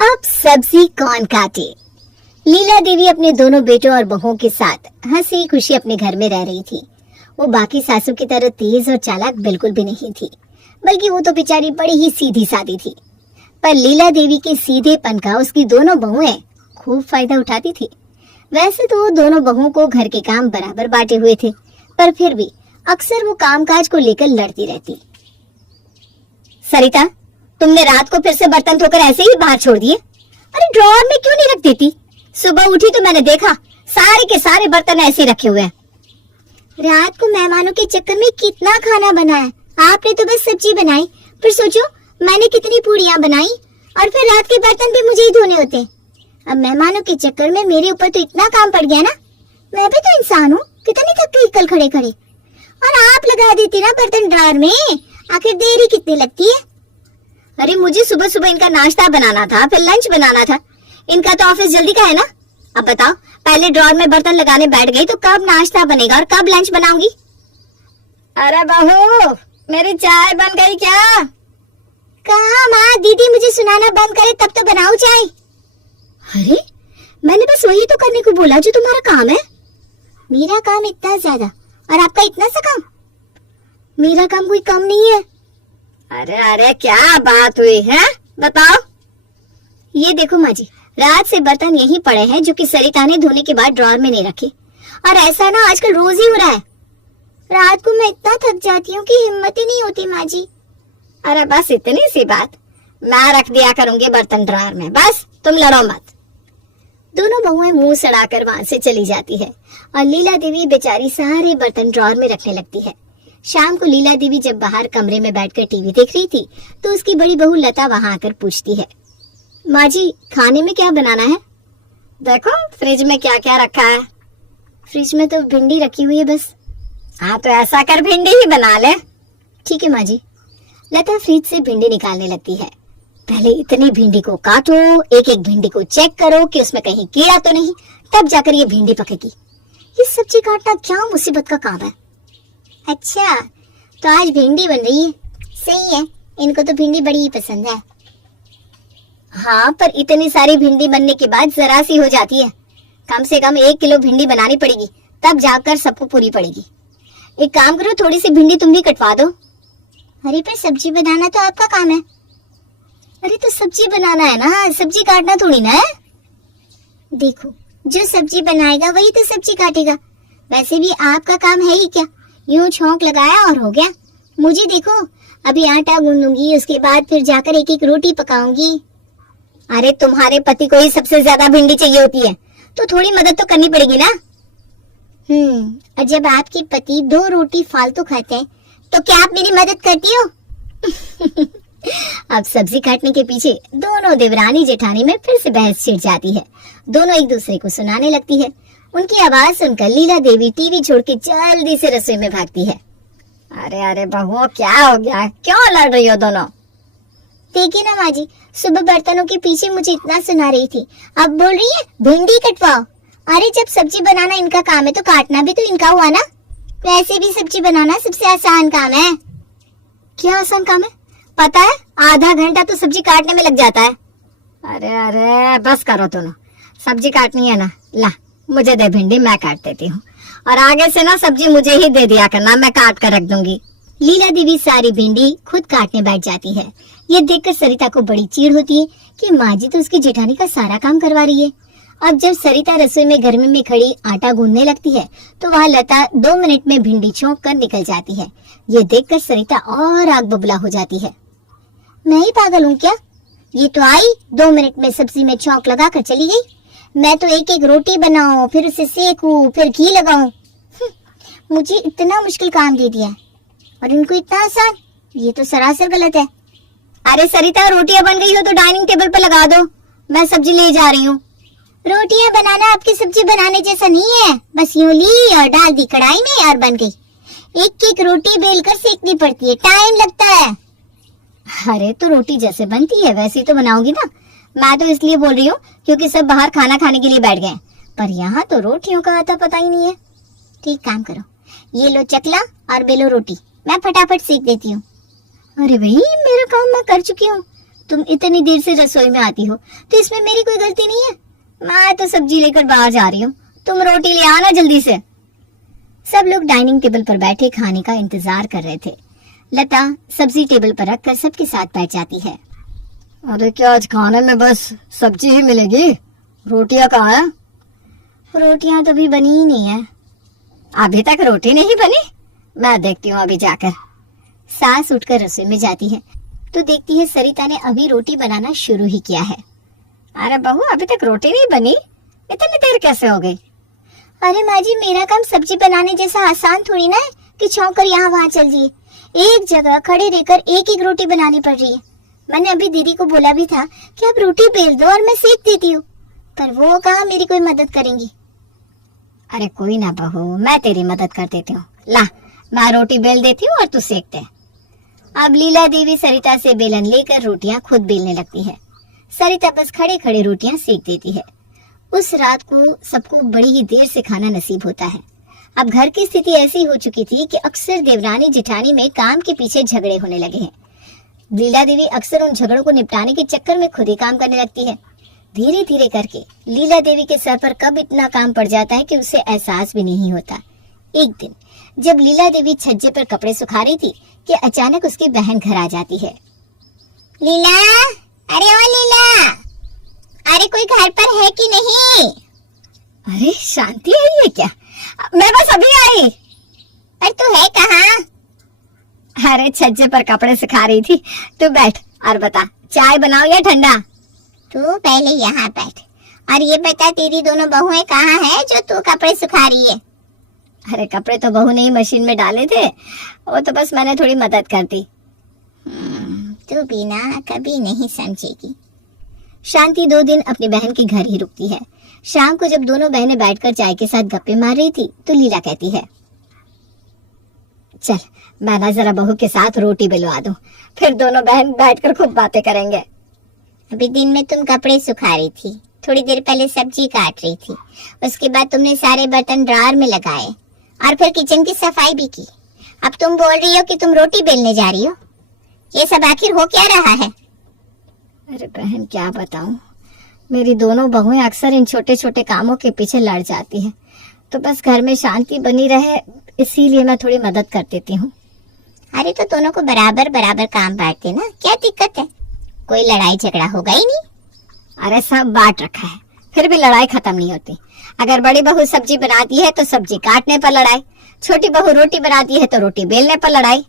अब सब्जी कौन काटे। लीला देवी अपने दोनों बेटों और बहुओं के साथ हंसी खुशी अपने घर में रह रही थी। वो बाकी सासू की तरह तेज और चालाक बिल्कुल भी नहीं थी, बल्कि वो तो बेचारी बड़ी ही सीधी सादी थी। पर लीला देवी के सीधेपन का उसकी दोनों बहुएं खूब फायदा उठाती थी। वैसे तो दोनों बहुओं को घर के काम बराबर बांटे हुए थे, पर फिर भी अक्सर वो कामकाज को लेकर लड़ती रहती। सरिता, तुमने रात को फिर से बर्तन धोकर ऐसे ही बाहर छोड़ दिए? अरे ड्रॉअर में क्यों नहीं रख देती? सुबह उठी तो मैंने देखा सारे के सारे बर्तन ऐसे रखे हुए हैं। रात को मेहमानों के चक्कर में कितना खाना बनाया, आपने तो बस सब्जी बनाई, फिर सोचो मैंने कितनी पूड़ियाँ बनाई, और फिर रात के बर्तन भी मुझे ही धोने होते। अब मेहमानों के चक्कर में मेरे ऊपर तो इतना काम पड़ गया ना। मैं भी तो इंसान हूँ, कितनी थक गई कल खड़े खड़े। और आप लगा देती ना बर्तन ड्रॉअर में, आखिर देरी कितनी लगती है? अरे मुझे सुबह सुबह इनका नाश्ता बनाना था, फिर लंच बनाना था। इनका तो ऑफिस जल्दी का है ना। अब बताओ, पहले ड्रॉअर में बर्तन लगाने बैठ गई तो कब नाश्ता बनेगा और कब लंच बनाऊंगी? अरे बहू, मेरी चाय बन गई क्या? कहाँ माँ, दीदी मुझे सुनाना बंद करे तब तो बनाओ चाय। अरे मैंने बस वही तो करने को बोला जो तुम्हारा काम है। मेरा काम इतना ज्यादा और आपका इतना सा काम? मेरा काम कोई कम नहीं है। अरे अरे क्या बात हुई है, बताओ। ये देखो माँ जी, रात से बर्तन यहीं पड़े हैं जो कि सरिता ने धोने के बाद ड्रॉअर में नहीं रखे, और ऐसा ना आजकल रोज ही हो रहा है। रात को मैं इतना थक जाती हूँ कि हिम्मत ही नहीं होती माँ जी। अरे बस इतनी सी बात, मैं रख दिया करूंगी बर्तन ड्रॉअर में, बस तुम लड़ो मत। दोनों बहुएं मुंह सड़ाकर वहां से चली जाती है और लीला देवी बेचारी सारे बर्तन ड्रॉअर में रखने लगती है। शाम को लीला देवी जब बाहर कमरे में बैठकर टीवी देख रही थी तो उसकी बड़ी बहू लता वहां आकर पूछती है, माँ जी खाने में क्या बनाना है? देखो फ्रिज में क्या क्या रखा है। फ्रिज में तो भिंडी रखी हुई है बस। हाँ तो ऐसा कर भिंडी ही बना ले। ठीक है माँ जी। लता फ्रिज से भिंडी निकालने लगती है। पहले इतनी भिंडी को काटो, एक एक भिंडी को चेक करो कि उसमें कहीं कीड़ा तो नहीं, तब जाकर ये भिंडी पकेगी। ये सब्जी काटना क्या मुसीबत का काम है। अच्छा तो आज भिंडी बन रही है, सही है, इनको तो भिंडी बड़ी ही पसंद है। हाँ पर इतनी सारी भिंडी बनने के बाद जरा सी हो जाती है, कम से कम 1 किलो भिंडी बनानी पड़ेगी, तब जाकर सबको पूरी पड़ेगी। एक काम करो, थोड़ी सी भिंडी तुम भी कटवा दो। अरे पर सब्जी बनाना तो आपका काम है। अरे तो सब्जी बनाना है ना, सब्जी काटना थोड़ी ना है। देखो जो सब्जी बनाएगा वही तो सब्जी काटेगा, वैसे भी आपका काम है ही क्या, यूं छौंक लगाया और हो गया। मुझे देखो, अभी आटा गूंदूंगी, उसके बाद फिर जाकर एक एक रोटी पकाऊंगी। अरे तुम्हारे पति को ही सबसे ज्यादा भिंडी चाहिए होती है, तो थोड़ी मदद तो करनी पड़ेगी ना। और जब आपके पति 2 रोटी फालतू खाते हैं तो क्या आप मेरी मदद करती हो? अब सब्जी काटने के पीछे दोनों देवरानी जेठानी में फिर से बहस छिड़ जाती है। दोनों एक दूसरे को सुनाने लगती है। उनकी आवाज सुनकर लीला देवी टीवी छोड़ के जल्दी से रसोई में भागती है। अरे अरे बहू क्या हो गया, क्यों लड़ रही हो दोनों? देखिए ना माँ जी, सुबह बर्तनों के पीछे मुझे इतना सुना रही थी, अब बोल रही है भिंडी कटवाओ। अरे जब सब्जी बनाना इनका काम है तो काटना भी तो इनका हुआ ना। वैसे भी सब्जी बनाना सबसे आसान काम है। क्या आसान काम है? पता है, आधा घंटा तो सब्जी काटने में लग जाता है। अरे अरे बस करो दोनों, सब्जी काटनी है ना, ला मुझे दे भिंडी, मैं काट देती हूँ, और आगे से ना सब्जी मुझे ही दे दिया करना, मैं काट कर रख दूंगी। लीला देवी सारी भिंडी खुद काटने बैठ जाती है। ये देखकर सरिता को बड़ी चिढ़ होती है कि माँ जी तो उसकी जेठानी का सारा काम करवा रही है। अब जब सरिता रसोई में गर्मी में खड़ी आटा गूंदने लगती है तो वहाँ लता 2 मिनट में भिंडी छौंक कर निकल जाती है। ये देखकर सरिता और आग बबूला हो जाती है। मैं ही पागल हूँ क्या? ये तो आई 2 मिनट में सब्जी में छौंक लगा कर चली गई। मैं तो एक एक रोटी बनाऊं, फिर उसे सेकूं, फिर घी लगाऊं। मुझे इतना मुश्किल काम दे दिया है और इनको इतना आसान, ये तो सरासर गलत है। अरे सरिता, रोटियां बन गई हो तो डाइनिंग टेबल पर लगा दो, मैं सब्जी ले जा रही हूँ। रोटियां बनाना आपकी सब्जी बनाने जैसा नहीं है, बस यूं ली और डाल दी कढ़ाई में और बन गई। एक एक रोटी बेलकर सेकनी पड़ती है, टाइम लगता है। अरे तो रोटी जैसे बनती है वैसी तो बनाओगी ना। मैं तो इसलिए बोल रही हूँ क्योंकि सब बाहर खाना खाने के लिए बैठ गए, पर यहाँ तो रोटियों का आता पता ही नहीं है। ठीक काम करो, ये लो चकला और बेलो रोटी, मैं फटाफट सेक देती हूँ। अरे भाई मेरा काम मैं कर चुकी हूँ, तुम इतनी देर से रसोई में आती हो तो इसमें मेरी कोई गलती नहीं है। मैं तो सब्जी लेकर बाहर जा रही हूँ, तुम रोटी ले आना जल्दी से। सब लोग डाइनिंग टेबल पर बैठे खाने का इंतजार कर रहे थे। लता सब्जी टेबल पर रखकर सबके साथ बैठ जाती है। अरे क्या आज खाने में बस सब्जी ही मिलेगी? रोटियां कहाँ है? रोटियां तो अभी बनी ही नहीं है। अभी तक रोटी नहीं बनी? मैं देखती हूँ अभी जाकर। सास उठकर रसोई में जाती है तो देखती है सरिता ने अभी रोटी बनाना शुरू ही किया है। अरे बहू, अभी तक रोटी नहीं बनी? इतनी देर कैसे हो गई? अरे माँ जी, मेरा काम सब्जी बनाने जैसा आसान थोड़ी ना है कि छौंक कर यहाँ वहाँ चल दिए। एक जगह खड़े रहकर एक एक रोटी बनानी पड़ रही है। मैंने अभी दीदी को बोला भी था कि आप रोटी बेल दो और मैं सेक देती हूँ, पर वो कहाँ मेरी कोई मदद करेंगी। अरे कोई ना बहू, मैं तेरी मदद कर देती हूँ। ला, मैं रोटी बेल देती हूँ और तू सेक दे। अब लीला देवी सरिता से बेलन लेकर रोटियां खुद बेलने लगती है। सरिता बस खड़े खड़े रोटियां सेक देती है। उस रात को सबको बड़ी ही देर से खाना नसीब होता है। अब घर की स्थिति ऐसी हो चुकी थी कि अक्सर देवरानी जेठानी में काम के पीछे झगड़े होने लगे हैं। लीला देवी अक्सर उन झगड़ों को निपटाने के चक्कर में खुद ही काम करने लगती है। धीरे धीरे करके लीला देवी के सर पर कब इतना काम पड़ जाता है कि उसे एहसास भी नहीं होता। एक दिन जब लीला देवी छज्जे पर कपड़े सुखा रही थी कि अचानक उसकी बहन घर आ जाती है। लीला, अरे ओ लीला, अरे कोई घर पर है कि नहीं? अरे शांति आई है क्या? मैं बस अभी आई। अरे तू है कहाँ? अरे छज्जे पर कपड़े सुखा रही थी। तू बैठ और बता, चाय बनाओ या ठंडा? तू पहले यहाँ बैठ और ये बता, तेरी दोनों बहुएं कहाँ है जो तू कपड़े सुखा रही है? अरे कपड़े तो बहू ने ही मशीन में डाले थे, वो तो बस मैंने थोड़ी मदद कर दी। तू भी ना कभी नहीं समझेगी। शांति 2 दिन अपनी बहन के घर ही रुकती है। शाम को जब दोनों बहनें बैठकर चाय के साथ गप्पे मार रही थी तो लीला कहती है, चल मैं ना जरा बहू के साथ रोटी बिलवा दूं, फिर दोनों बहन बैठकर खूब बातें करेंगे। अभी दिन में तुम कपड़े सुखा रही थी, थोड़ी देर पहले सब्जी काट रही थी, उसके बाद तुमने सारे बर्तन ड्रॉअर में लगाए और फिर किचन की सफाई भी की। अब तुम बोल रही हो कि तुम रोटी बेलने जा रही हो। ये सब आखिर हो क्या रहा है? अरे बहन क्या बताऊं, मेरी दोनों बहुएं अक्सर इन छोटे छोटे कामों के पीछे लड़ जाती हैं, तो बस घर में शांति बनी रहे इसीलिए मैं थोड़ी मदद कर देती हूँ। अरे तो दोनों को बराबर बराबर काम बांटते ना, क्या दिक्कत है? कोई लड़ाई झगड़ा होगा ही नहीं। अरे सब बांट रखा है, फिर भी लड़ाई खत्म नहीं होती। अगर बड़ी बहू सब्जी बनाती है तो सब्जी काटने पर लड़ाई, छोटी बहू रोटी बनाती है तो रोटी बेलने पर लड़ाई,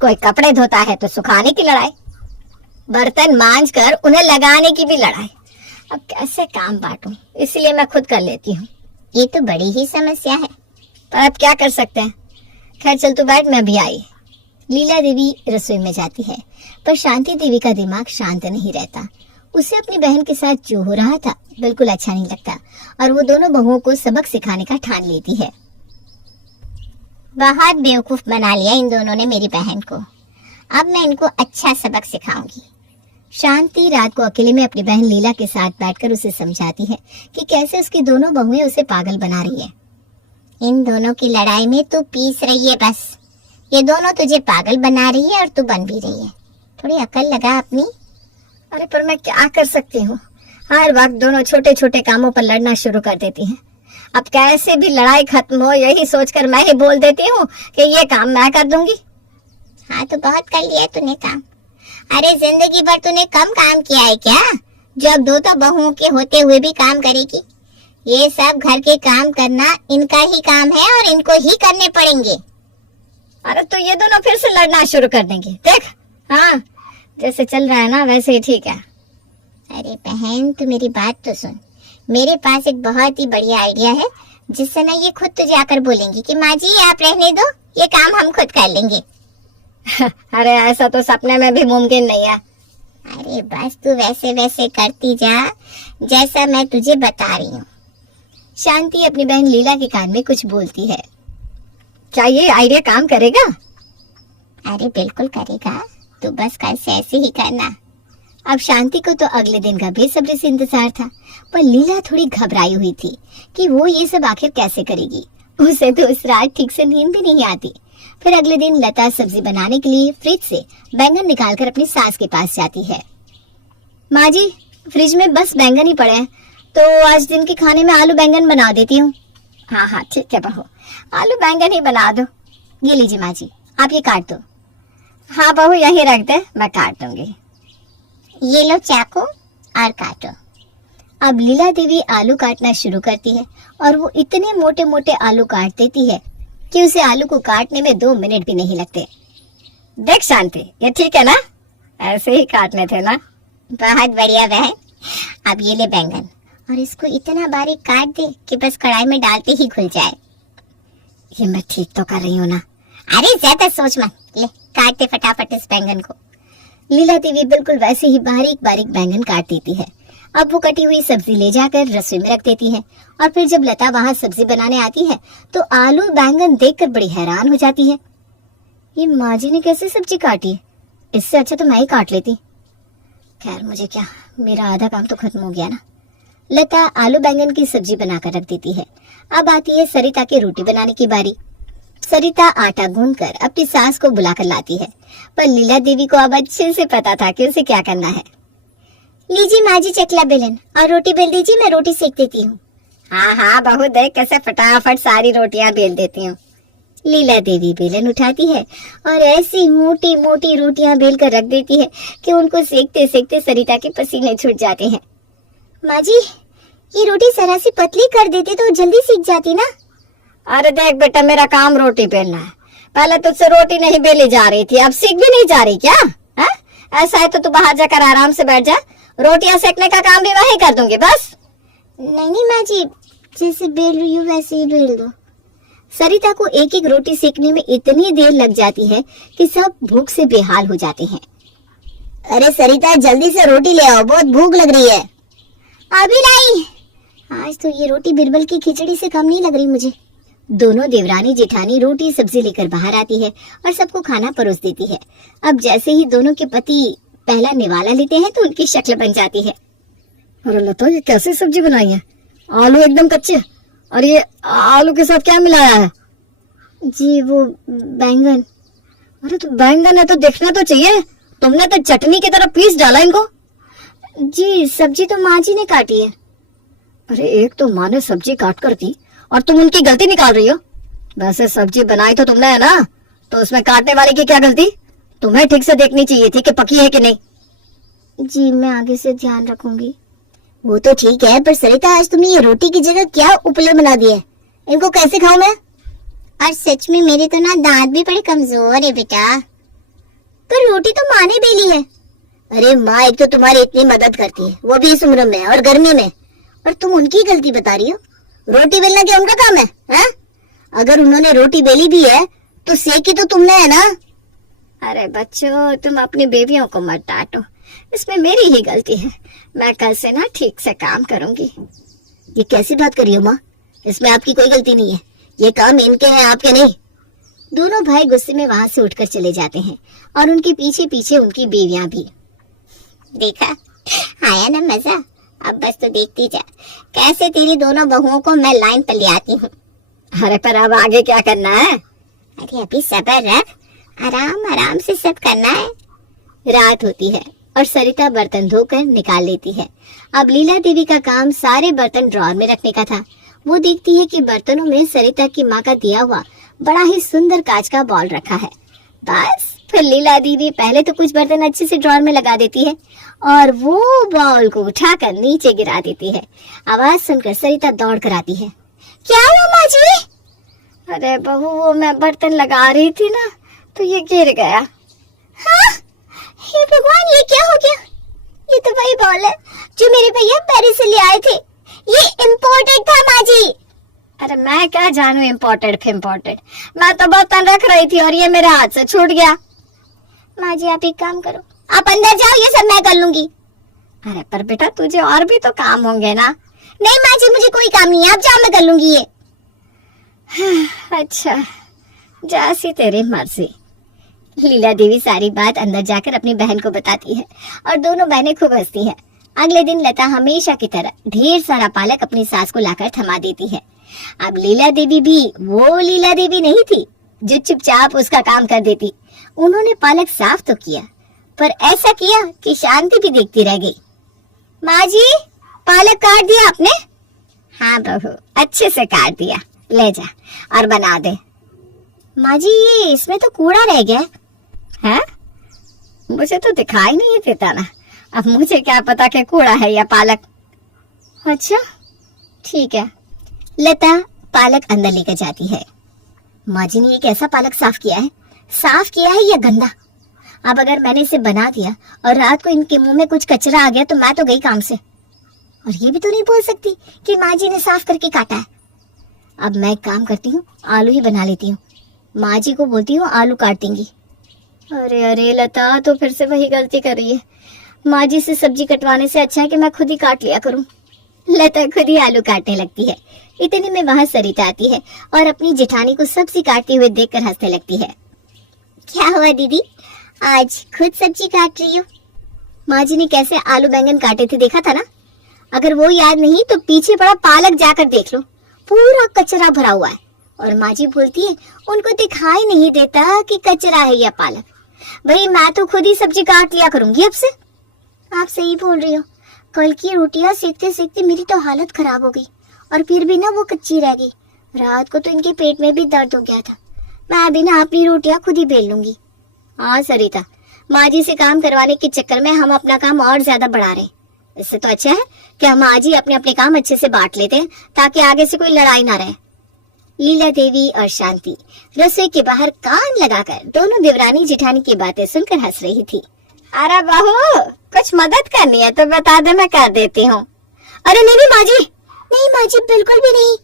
कोई कपड़े धोता है तो सुखाने की लड़ाई, बर्तन मांज कर उन्हें लगाने की भी लड़ाई। अब कैसे काम बांटूं, इसलिए मैं खुद कर लेती हूँ। ये तो बड़ी ही समस्या है, पर अब क्या कर सकते हैं। खैर चल तू बैठ, मैं भी आई। लीला देवी रसोई में जाती है, पर शांति देवी का दिमाग शांत नहीं रहता। उसे अपनी बहन के साथ जो हो रहा था बिल्कुल अच्छा नहीं लगता और वो दोनों बहुओं को सबक सिखाने का ठान लेती है। बहुत बेवकूफ बना लिया इन दोनों ने मेरी बहन को, अब मैं इनको अच्छा सबक सिखाऊंगी। शांति रात को अकेले में अपनी बहन लीला के साथ बैठकर उसे समझाती है कि कैसे उसकी दोनों बहुएं उसे पागल बना रही है। इन दोनों की लड़ाई में तू पीस रही है, बस ये दोनों तुझे पागल बना रही है और तू बन भी रही है। थोड़ी अकल लगा अपनी। अरे पर मैं क्या कर सकती हूँ, हर वक्त दोनों छोटे छोटे कामों पर लड़ना शुरू कर देती हैं। अब कैसे भी लड़ाई खत्म हो यही सोचकर मैं ही बोल देती हूँ कि ये काम मैं कर दूंगी। हाँ तो बहुत कर लिया तूने काम। अरे जिंदगी भर तूने कम काम किया है क्या, जो अब 2 तो बहुओं के होते हुए भी काम करेगी? ये सब घर के काम करना इनका ही काम है और इनको ही करने पड़ेंगे। अरे तो ये दोनों फिर से लड़ना शुरू कर देंगे, देख। हाँ जैसे चल रहा है ना वैसे ही ठीक है। अरे बहन तू मेरी बात तो सुन, मेरे पास एक बहुत ही बढ़िया आइडिया है जिससे ना ये खुद तुझे आकर बोलेंगी कि माँ जी आप रहने दो, ये काम हम खुद कर लेंगे। अरे ऐसा तो सपने में भी मुमकिन नहीं है। अरे बस तू वैसे वैसे करती जा जैसा मैं तुझे बता रही हूँ। शांति अपनी बहन लीला के कान में कुछ बोलती है। क्या ये आइडिया काम करेगा? अरे बिल्कुल करेगा, तू बस कल से ऐसे ही करना। अब शांति को तो अगले दिन का बेसब्री से इंतजार था, पर लीला थोड़ी घबराई हुई थी कि वो ये सब आखिर कैसे करेगी। उसे तो उस रात ठीक से नींद भी नहीं आती। फिर अगले दिन लता सब्जी बनाने के लिए फ्रिज से बैंगन निकालकर अपनी सास के पास जाती है। माँ जी, फ्रिज में बस बैंगन ही पड़े हैं, तो आज दिन के खाने में आलू बैंगन बना देती हूँ। हाँ हाँ ठीक है बहू, आलू बैंगन ही बना दो। ये लीजिए माँ जी, आप ये काट दो। हाँ बहू, यही रख दे, मैं काट दूंगी। ये लो चाकू और काटो। अब लीला देवी आलू काटना शुरू करती है और वो इतने मोटे मोटे आलू काट देती है कि उसे आलू को काटने में 2 मिनट भी नहीं लगते। देख शांति, ये ठीक है ना? ऐसे ही काटने थे ना? बहुत बढ़िया बहन। अब ये ले बैंगन और इसको इतना बारीक काट दे कि बस कढ़ाई में डालते ही खुल जाए। ये मैं ठीक तो कर रही हूँ ना? अरे ज्यादा सोच मत, ले काट दे फटाफट इस बैंगन को। लीला देवी बिल्कुल वैसे ही बारीक बारीक बैंगन काट देती है। अब वो कटी हुई सब्जी ले जाकर रसोई में रख देती है और फिर जब लता वहाँ सब्जी बनाने आती है तो आलू बैंगन देखकर बड़ी हैरान हो जाती है। ये माँ जी ने कैसे सब्जी काटी है? इससे अच्छा तो मैं ही काट लेती। खैर मुझे क्या, मेरा आधा काम तो खत्म हो गया ना। लता आलू बैंगन की सब्जी बनाकर रख देती है। अब आती है सरिता की रोटी बनाने की बारी। सरिता आटा गूंथकर अपनी सास को बुलाकर लाती है, पर लीला देवी को अब अच्छे से पता था कि उसे क्या करना है। लीजिए माँ जी चकला बेलन और रोटी बेल दीजिए, मैं रोटी सेक देती हूँ। हाँ हाँ बहू, देख कैसे फटाफट सारी रोटियां बेल देती हूँ। लीला देवी बेलन उठाती है और ऐसी मोटी मोटी रोटियां बेल कर रख देती है कि उनको सेकते सेकते सरिता के पसीने छूट जाते हैं। माँ जी, ये रोटी जरा सी पतली कर देते तो जल्दी सीख जाती ना। अरे देख बेटा, मेरा काम रोटी बेलना है। पहले तुझसे रोटी नहीं बेली जा रही थी, अब सीख भी नहीं जा रही क्या? है? ऐसा है तो तू बाहर जाकर आराम से बैठ जा, रोटियां सेकने का काम भी मैं ही कर दूंगी बस। नहीं माँ जी, जैसे बेल रही हूँ वैसे ही बेल दो। सरिता को एक एक रोटी सेकने में इतनी देर लग जाती है कि सब भूख से बेहाल हो जाते हैं। अरे सरिता, जल्दी से रोटी ले आओ, बहुत भूख लग रही है। अभी लाई। आज तो ये रोटी बिरबल की खिचड़ी से कम नहीं लग रही मुझे। दोनों देवरानी जेठानी रोटी सब्जी लेकर बाहर आती है और सबको खाना परोस देती है। अब जैसे ही दोनों के पति पहला निवाला लेते हैं तो उनकी शक्ल बन जाती है। अरे लता, ये कैसी सब्जी बनाई है? आलू एकदम कच्चे, और ये आलू के साथ क्या मिलाया है? जी वो बैंगन। अरे तो बैंगन है तो देखना तो चाहिए, तुमने तो चटनी की तरह पीस डाला इनको। जी सब्जी तो माँ जी ने काटी है। अरे एक तो माँ ने सब्जी काट कर दी और तुम उनकी गलती निकाल रही हो। वैसे सब्जी बनाई तो तुमने है ना, तो उसमें काटने वाले की क्या गलती? तुम्हें ठीक से देखनी चाहिए थी कि पकी है कि नहीं। जी मैं आगे से ध्यान रखूंगी। वो तो ठीक है, पर सरिता आज तुमने ये रोटी की जगह क्या उपले बना दिए? इनको कैसे खाऊं मैं? और सच में मेरे तो ना दांत भी बड़े कमजोर है बेटा। पर रोटी तो माँ ने बेली है। अरे माँ एक तो तुम्हारी इतनी मदद करती है, वो भी इस उम्र में और गर्मी में, और तुम उनकी गलती बता रही हो। रोटी बेलना क्या उनका काम है? अगर उन्होंने रोटी बेली भी है तो सेकी तो तुमने है ना। अरे बच्चों, तुम अपनी बेबियों को मत डांटो, इसमें मेरी ही गलती है। मैं कल से ना ठीक से काम करूंगी। ये कैसी बात करी हो माँ? इसमें आपकी कोई गलती नहीं है, ये काम इनके हैं, आपके नहीं। दोनों भाई गुस्से में वहां से उठकर चले जाते हैं और उनके पीछे पीछे उनकी बीवियां भी। देखा, आया ना मजा? अब बस तो देखती जा कैसे तेरी दोनों बहुओं को मैं लाइन पर ले आती हूँ। अरे पर अब आगे क्या करना है? अरे अभी सब्र रख, आराम आराम से सब करना है। रात होती है और सरिता बर्तन धोकर निकाल लेती है। अब लीला देवी का काम सारे बर्तन ड्रॉर में रखने का था। वो देखती है कि बर्तनों में सरिता की माँ का दिया हुआ बड़ा ही सुंदर कांच का बॉल रखा है। बस फिर लीला दीदी पहले तो कुछ बर्तन अच्छे से ड्रॉर में लगा देती है और वो बॉल को उठाकर नीचे गिरा देती है। आवाज सुनकर सरिता दौड़ कर आती है। क्या हुआ माँ जी? अरे बहू, वो मैं बर्तन लगा रही थी ना तो ये गिर गया। हाँ? हे भगवान, ये क्या हो गया? ये तो वही बॉल है जो मेरे भैया पेरिस से ले आए थे। ये इम्पोर्टेड था माँ जी। अरे मैं क्या जानू इम्पोर्टेड फिम्पोर्टेड, मैं तो बर्तन रख रही थी और ये मेरे हाथ से छूट गया। माँ जी आप एक काम करो, आप अंदर जाओ, ये सब मैं कर लूंगी। अरे पर बेटा तुझे और भी तो काम होंगे ना। नहीं माँ जी, मुझे कोई काम नहीं है, आप जाओ, मैं कर लूंगी ये। अच्छा, जैसी तेरी मर्जी। लीला देवी सारी बात अंदर जाकर अपनी बहन को बताती है और दोनों बहनें खूब हंसती हैं। अगले दिन लता हमेशा की तरह ढेर सारा पालक अपनी सास को लाकर थमा देती है। अब लीला देवी भी वो लीला देवी नहीं थी जो चुपचाप उसका काम कर देती। उन्होंने पालक साफ तो किया, पर ऐसा किया कि शांति भी देखती रह गई। माँ जी, पालक काट दिया आपने? हाँ बहू, अच्छे से काट दिया, ले जा और बना दे। माँ जी, ये इसमें तो कूड़ा रह गया है। मुझे तो दिखाई नहीं देता ना, अब मुझे क्या पता कि कूड़ा है या पालक। अच्छा ठीक है। लता पालक अंदर लेकर जाती है। माँ जी ने एक ऐसा पालक साफ किया है या गंदा? अब अगर मैंने इसे बना दिया और रात को इनके मुंह में कुछ कचरा आ गया तो मैं तो गई काम से। और ये भी तो नहीं बोल सकती कि माँ जी ने साफ करके काटा है। अब मैं एक काम करती हूँ, आलू ही बना लेती हूँ। माँ जी को बोलती हूँ आलू काट देंगी। अरे अरे लता, तो फिर से वही गलती कर रही है। माँ जी से सब्जी कटवाने से अच्छा है कि मैं खुद ही काट लिया करूं। लता खुद ही आलू काटने लगती है। इतने में वहां सरिता आती है और अपनी जेठानी को सब्जी काटते हुए देखकर हंसने लगती है। क्या हुआ दीदी, आज खुद सब्जी काट रही हो? माँ जी ने कैसे आलू बैंगन काटे थे देखा था ना? अगर वो याद नहीं तो पीछे पड़ा पालक जाकर देख लो, पूरा कचरा भरा हुआ है। और माँ जी बोलती है उनको दिखाई नहीं देता कि कचरा है या पालक। भाई मैं तो खुद ही सब्जी काट लिया करूंगी अब से। आप सही बोल रही हो, कल की रोटियां सेकते सेकते मेरी तो हालत खराब हो गई और फिर भी ना वो कच्ची रह गई। रात को तो इनके पेट में भी दर्द हो गया था। मैं भी ना अपनी रोटियां खुद ही बेल लूंगी। हाँ सरिता, माँ जी से काम करवाने के चक्कर में हम अपना काम और ज्यादा बढ़ा रहे हैं। इससे तो अच्छा है कि हम आज ही अपने अपने काम अच्छे से बांट लेते हैं ताकि आगे से कोई लड़ाई ना रहे। लीला देवी और शांति रसोई के बाहर कान लगाकर दोनों देवरानी जेठानी की बातें सुनकर हंस रही थी। अरे बहू, कुछ मदद करनी है तो बता दे, मैं कर देती हूँ। अरे नहीं माँ जी, नहीं माँ जी, बिल्कुल भी नहीं।